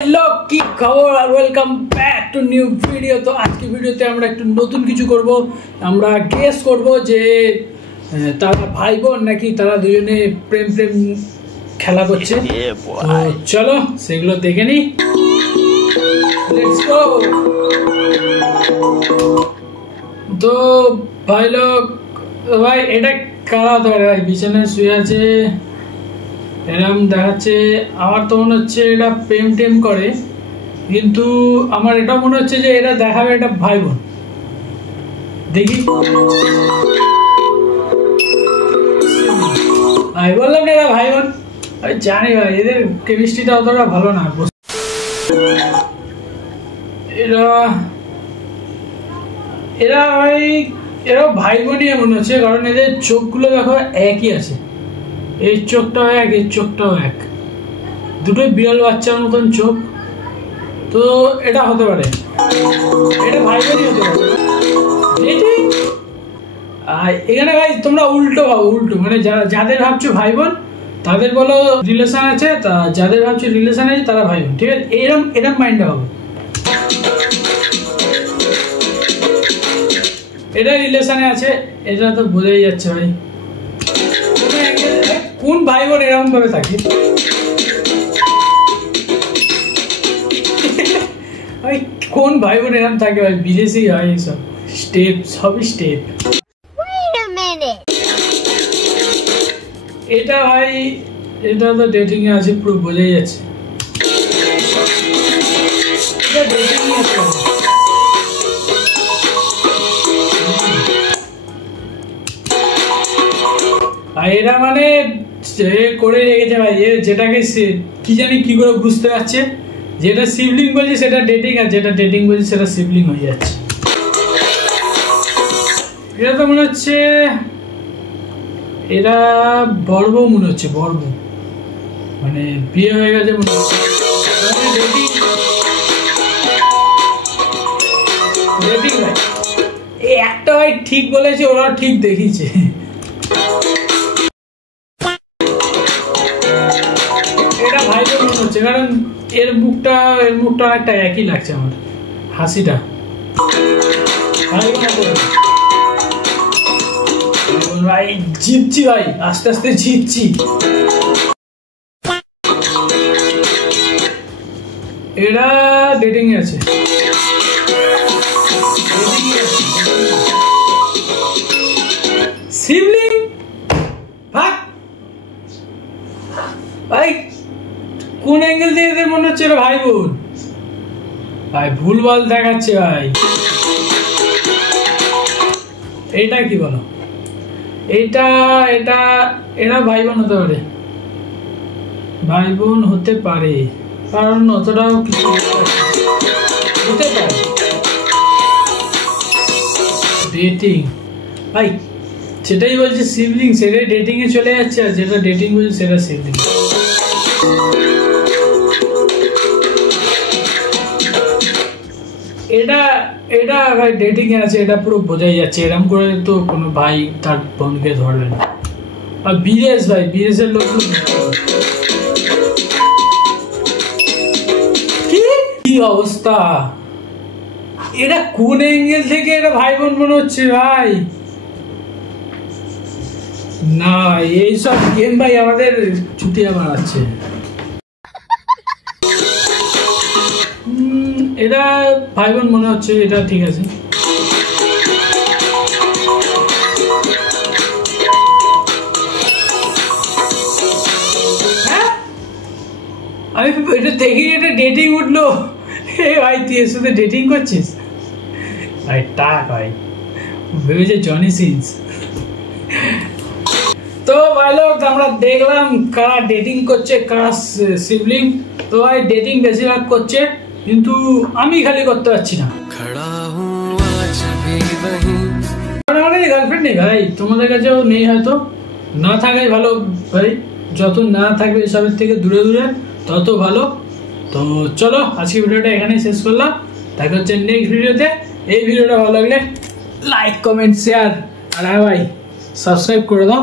Hello কি খবর আর welcome back to new video. তো আজকে ভিডিওতে আমরা একটু নতুন কিছু করব। আমরা গেস করব যে তারা ভাই বোন নাকি তারা দুজনে প্রেম প্রেম খেলা করছে। চলো সেগুলো দেখে নি, লেটস গো। তো ভাই লোক, ভাই এটা কারা হতে পারে? ভাই বিছানায় শুয়ে আছে, এরকম দেখাচ্ছে। আমার তো মনে হচ্ছে এটা প্রেম টেম করে, কিন্তু আমার এটা মনে হচ্ছে যে এটা দেখাবে এটা ভাই বোন। দেখি, আমি বললাম না এরা ভাই বোন। আমি জানি ভাই এদের কেমিস্ট্রিটা অতটা ভালো না। এরা এরা ভাই এরা ভাই বোনই মনে হচ্ছে, কারণ এদের চোখগুলো দেখো একই আছে। এই চোখটাও এক, এই চোখটাও এক, দুটোই বিড়াল বাচ্চার মতন চোখ। তো এটা হতে পারে, এটা ভাই বোনই হতে পারে। এখানে ভাই তোমরা উল্টো ভাবো, উল্টো মানে যাদের ভাবছো ভাই বোন তাদের বলো রিলেশন আছে, তা যাদের ভাবছো রিলেশন আছে তারা ভাই বোন। ঠিক আছে, এরম এরম মাইন্ডে হবে। এটা রিলেশনে আছে, এটা তো বোঝাই যাচ্ছে ভাই। কোন ভাই বোন এরকম ভাবে থাকে? কোন ভাই বোন এরকম থাকে ভাই? বিদেশি হয় সব, স্টেপ সবই স্টেপ। এটা ভাই এটা তো ডেটিং এ আছে, পুরো বোঝাই যাচ্ছে। আর এরা মানে করে রেখেছে ভাই, যেটাকে কি জানি কি করে বুঝতে পারছে, যেটা সিবলিং বলছে সেটা ডেটিং, আর যেটা ডেটিং বলছে সেটা সিবলিং হয়ে যাচ্ছে। এটা তো মনে হচ্ছে এরা বড় বউ মনে হচ্ছে, বড় বউ মানে বিয়ে হয়ে গেছে মনে হচ্ছে। ডেটিং ভাই এই একটা ভাই ঠিক বলেছে, ওরা ঠিক দেখিয়েছে। এটা ভাই বোন মনে হচ্ছে, কারণ এর মুখটা অনেকটা একই লাগছে আমার, হাসিটা। ভাই জিতছি ভাই, আস্তে আস্তে জিতছি। এরা ডেটিং এ আছে। সিবলিং ভাই, ভাই কোন অ্যাঙ্গেল দিয়ে এদের মনে হচ্ছে ভাই বোন? ভাই ভুলভাল দেখাচ্ছে ভাই। এটা কি বলো? এটা এটা এরা ভাই বোন হতে পারে, ভাই বোন হতে পারে, কারণ অতটাও কিছু হতে পারে। ডেটিং ভাই সেটাই বলছে সিবলিং, সেটাই ডেটিং এ চলে যাচ্ছে, আর যেটা ডেটিং বলছে সেটা সিবলিং। এটা এটা ভাই ডেটিং এ আছে, এটা পুরো বোঝাই যাচ্ছে। এরকম করে তো কোনো ভাই তার বোনকে ধরবে না। আর বিদেশ ভাই, বিদেশের লোক কি অবস্থা? এটা কোন অ্যাঙ্গেল থেকে এটা ভাই বোন মনে হচ্ছে ভাই? না এইসব গেম ভাই আমাদের চুটিয়া বানাচ্ছে। এটা ভাই বোন মনে হচ্ছে, এটা ঠিক আছে। হ্যাঁ আমি এটা দেখি, এটা ডেটিং উঠলো। ভাই তুই এর সাথে ডেটিং করছিস ভাই? টাক ভাই ভেবেছে জনি সিনস। তো ভাই লোক আমরা দেখলাম কারা ডেটিং করছে, কারা সিবলিং। তো ভাই ডেটিং বেশিরভাগ করছে, কিন্তু আমি খালি করতে পারছি না। গার্লফ্রেন্ড নেই ভাই, তোমাদের কাছেও নেই হয়তো, না থাকাই ভালো ভাই। যত না থাকবে এসবের থেকে দূরে দূরে তত ভালো। তো চলো আজকে ভিডিওটা এখানেই শেষ করলাম, দেখা হচ্ছে নেক্সট ভিডিওতে। এই ভিডিওটা ভালো লাগলে লাইক কমেন্ট শেয়ার, আর হ্যাঁ ভাই সাবস্ক্রাইব করে দাও।